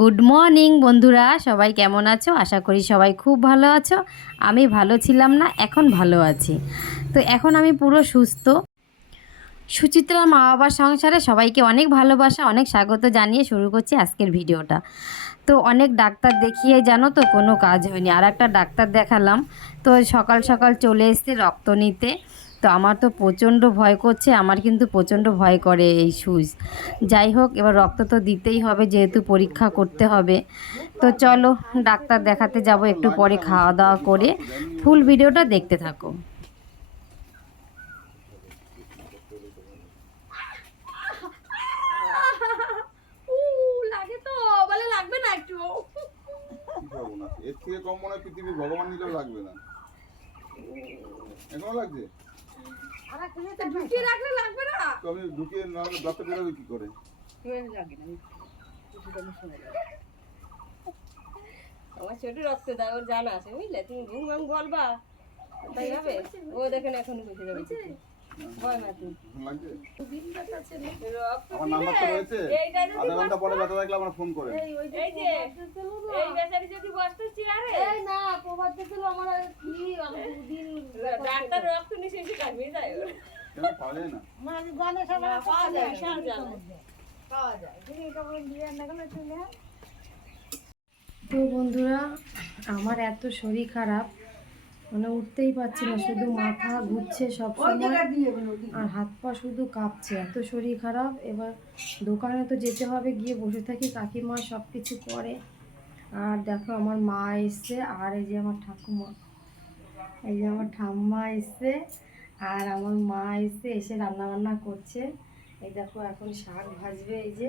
Good morning বন্ধুরা, সবাই কেমন আছো? আশা করি সবাই খুব ভালো আছো। আমি ভালো ছিলাম না, এখন ভালো আছি। তো এখন আমি পুরো সুস্থ। সুচিত্রার মা বাবার সংসারে সবাইকে অনেক ভালোবাসা, অনেক স্বাগত জানিয়ে শুরু করছি আজকের ভিডিওটা। তো অনেক ডাক্তার দেখিয়ে জানো তো কোনো কাজ হয়নি। আর একটা ডাক্তার দেখালাম, তো সকাল সকাল চলে এসেছে রক্ত নিতে। তো আমার তো প্রচণ্ড ভয় করছে, আমার কিন্তু প্রচণ্ড ভয় করে এই সুচ। যাই হোক, এবার রক্ত তো দিতেই হবে যেহেতু পরীক্ষা করতে হবে। তো চলো ডাক্তার দেখাতে যাব একটু পরে, খাওয়া দাওয়া করে। ফুল ভিডিওটা দেখতে থাকো। লাগে তো বলে লাগবে না একটু। এর থেকে কম মনে হয় পৃথিবীর ভগবান নিলেও লাগবে না। এখনো লাগছে? ঢুকিয়ে রাখলে লাগবে না তো আমি ঢুকিয়ে না হলে রক্ত বেরোবে কি করে? আমার ছোট রক্ত দাও, ওর জানা আছে বুঝলে, তুমি ঘুম ঘুম বলবা তাই হবে। ও দেখেন এখন বুঝে যাবে ভয় না তুমি। লাগছে? রক্ত আমার নাম্বার তো রয়েছে, আধা ঘন্টা পরে ব্যথা থাকলে আমার ফোন করে। এই যে এই বেচারি যদি বসতো চেয়ারে, এই না প্রবাদ দিছিল আমার কি আমি দুদিন ডাক্তার রক্ত নিয়ে এসে কাটবে যায় কেন পাওয়া যায় না? মানে গণেশ আমার পাওয়া যায় পাওয়া যায় তুমি কেমন দিয়ে না গেলে তুমি। তো বন্ধুরা, আমার এত শরীর খারাপ, মানে উঠতেই পারছি না, শুধু মাথা ঘুরছে সব সময় আর হাত পা শুধু কাঁপছে, এত শরীর খারাপ। এবার দোকানে তো যেতে হবে, গিয়ে বসে থাকি, কাকিমা সব কিছু করে। আর দেখো আমার মা এসছে, আর এই যে আমার ঠাকুমা, এই যে আমার ঠাম্মা এসছে, আর আমার মা এসে রান্না বান্না করছে। এই দেখো এখন শাক ভাজবে, এই যে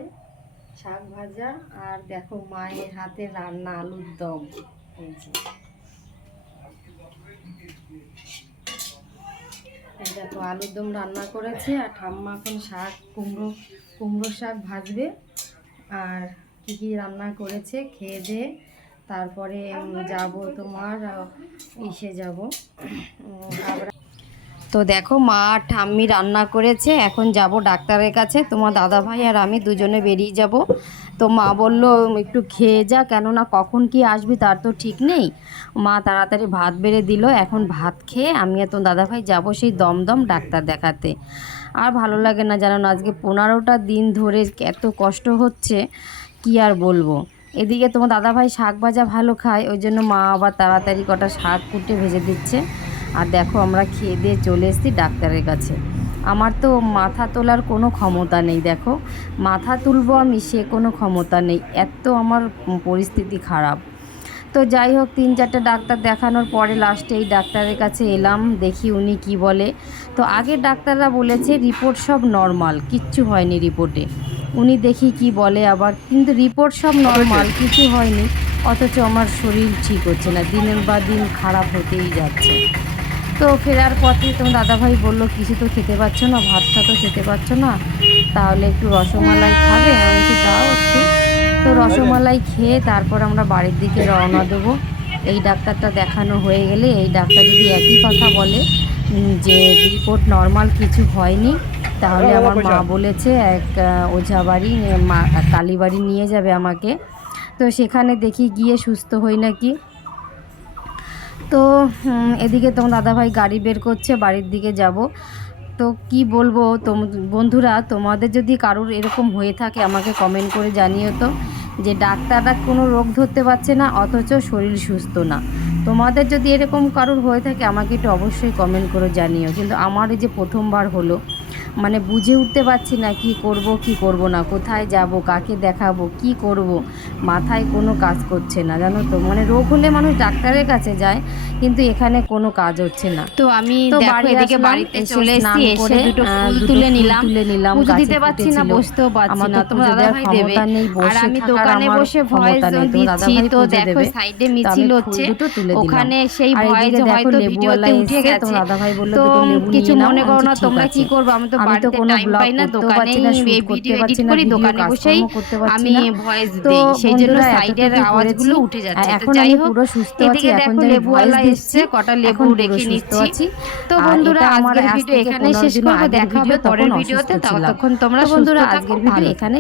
শাক ভাজা, আর দেখো মায়ের হাতে রান্না আলুর দম। এই যে এই দেখো আলুর দম রান্না করেছে, আর ঠাম্মা এখন শাক কুমড়ো শাক ভাজবে। আর কী কী রান্না করেছে খেয়ে দিয়ে তারপরে যাব তোমার ইসে যাব আবার। তো দেখো মা আর ঠাম্মি রান্না করেছে, এখন যাব ডাক্তারের কাছে। তোমার দাদা ভাই আর আমি দুজনে বেরিয়ে যাব। তো মা বলল একটু খেয়ে যা, কেননা কখন কি আসবি তার তো ঠিক নেই। মা তাড়াতাড়ি ভাত বেড়ে দিল, এখন ভাত খেয়ে আমি আর তোমার দাদা ভাই যাবো সেই দমদম ডাক্তার দেখাতে। আর ভালো লাগে না জানো না, আজকে 15টা দিন ধরে এত কষ্ট হচ্ছে কি আর বলবো। এদিকে তোমার দাদা ভাই শাক ভাজা ভালো খায়, ওই জন্য মা আবার তাড়াতাড়ি কটা শাক কুটে ভেজে দিচ্ছে। আর দেখো আমরা খেয়ে দিয়ে চলে এসেছি ডাক্তারের কাছে। আমার তো মাথা তোলার কোনো ক্ষমতা নেই, দেখো মাথা তুলবো আমি সে কোনো ক্ষমতা নেই, এত আমার পরিস্থিতি খারাপ। তো যাই হোক 3-4টে ডাক্তার দেখানোর পরে লাস্টে এই ডাক্তারের কাছে এলাম, দেখি উনি কি বলে। তো আগের ডাক্তাররা বলেছে রিপোর্ট সব নর্মাল, কিচ্ছু হয়নি রিপোর্টে। উনি দেখি কি বলে আবার, কিন্তু রিপোর্ট সব নর্মাল, কিছু হয়নি, অথচ আমার শরীর ঠিক হচ্ছে না, দিনের বা দিন খারাপ হতেই যাচ্ছে। তো ফেরার পথে তোমার দাদাভাই বললো কিছু তো খেতে পারছো না, ভাতটা তো খেতে পারছো না, তাহলে একটু রসমালাই খাবে। আমি বলছি দাও একটু। তো রসমালাই খেয়ে তারপর আমরা বাড়ির দিকে রওনা দেবো। এই ডাক্তারটা দেখানো হয়ে গেলে, এই ডাক্তার যদি একই কথা বলে যে রিপোর্ট নর্মাল, কিছু হয়নি, তাহলে আমার মা বলেছে এক ওঝা বাড়ি, কালীবাড়ি নিয়ে যাবে আমাকে। তো সেখানে দেখি গিয়ে সুস্থ হই নাকি। তো এদিকে তোমার দাদাভাই গাড়ি বের করছে, বাড়ির দিকে যাব। তো কি বলবো বন্ধুরা, তোমাদের যদি কারোর এরকম হয়ে থাকে আমাকে কমেন্ট করে জানিও তো, যে ডাক্তাররা কোনো রোগ ধরতে পারছে না অথচ শরীর সুস্থ না। তোমাদের যদি এরকম কারোর হয়ে থাকে আমাকে একটু অবশ্যই কমেন্ট করে জানিও। কিন্তু আমার এই যে প্রথমবার হলো, মানে বুঝে উঠতে পারছি না কি করব না, কোথায় যাব, কাকে দেখাবো, কি করব, মাথায় কোনো কাজ করছে না জানো তো। মানে রোগ হলে মানুষ ডাক্তারের কাছে যায়, কিন্তু এখানে কোনো কাজ হচ্ছে না। তো আমি এদিকে বাড়িতে চলে এসেছি, এসে দুটো ফুল তুলে নিলাম, পুজো দিতে পারছি না, বসতেও পারছি না, তোমার দাদা ভাই দেবে। আর আমি দোকানে বসে ভয়েস দিচ্ছি, তো দেখো সাইডে মিছিল হচ্ছে, ওখানে সেই ভয়েস হয়তো ভিডিওতে উঠে গেছে। তো কিছু মনে করো না, তোমরা কি করবে, আমি তো বাড়িতে টাইম পাই না, দোকানে এই ভিডিও এডিট করি, দোকানে বসেই আমি ভয়েস দিই, সেই জন্য সাইডের আওয়াজগুলো উঠে যাচ্ছে। তো যাই হোক, এদিকে দেখো লেবুওয়ালা এসছে, কটা লেবু রেখে নিচ্ছি। তো বন্ধুরা আজকের ভিডিও এখানেই শেষ করবো, দেখা হবে পরের ভিডিওতে, ততক্ষণ তোমরা সুস্থ থাকো, ভালো থাকো।